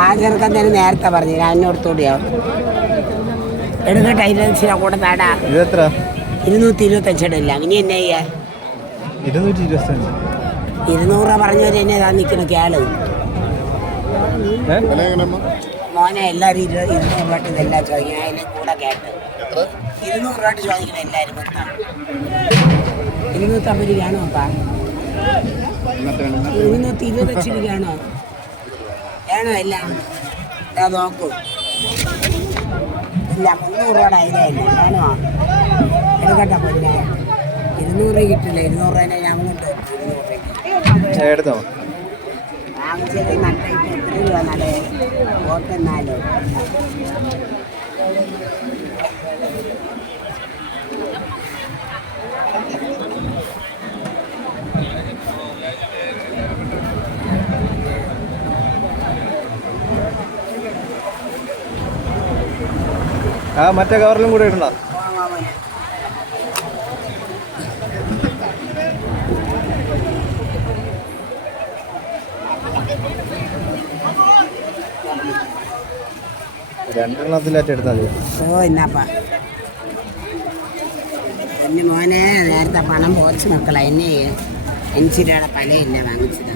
ആ ചെറുക്കൻ തന്നെ നേരത്തെ പറഞ്ഞു. ഞാൻ എന്നോടത്തോടെയോ എടുക്കട്ടെ അതിനനുസരിച്ച് കൂടെ താടാ. ഇതെത്ര? ഇരുന്നൂറ്റി ഇരുപത്തഞ്ചിടില്ല ഇനി എന്നെ ചെയ്യാ? ഇരുന്നൂറ്റി ഇരുപത്തഞ്ച്. ഇരുന്നൂറ് പറഞ്ഞവര് എന്നെ താ നിൽക്കുന്ന കേൾ മോനെ എല്ലാവരും ഇരു ഇരുന്നൂറ് രൂപ ഇതെല്ലാം ചോദിക്കണം അതിനെ കൂടെ കേട്ട്. ഇരുന്നൂറ് രൂപ ചോദിക്കണം എല്ലാവരും മൊത്തം. ഇരുന്നൂറ്റമ്പത് രൂപയാണോ അപ്പാ? ഇരുന്നൂറ്റി ഇരുപത്തഞ്ച് രൂപയാണോ വേണോ എല്ലാം നോക്കൂ. ഇല്ല മുന്നൂറ് രൂപയുടെ അതിലേ വേണോ എടുക്കട്ടെ പൊന്നെ. ഇരുന്നൂറ് രൂപ കിട്ടില്ല. ഇരുന്നൂറ് രൂപ ഞാൻ ഇരുന്നൂറ് രൂപയ്ക്ക്. എടുത്തോ? വാങ്ങിച്ചത് നട്ടിട്ട് എത്ര രൂപ നടേ ഓട്ടെന്നാലോ ആ മറ്റേ കവറിലും കൂടെ ഇടണ്ട. രണ്ടെണ്ണത്തിലായിട്ട് എടുത്താൽ മതി. ഓ എന്നാപ്പാ. എന്നെ മോനെ നേരത്തെ പണം പോച്ച് മക്കളെ എന്നെ എനിച്ചിരിയുടെ പല എന്നെ വാങ്ങിച്ചത്.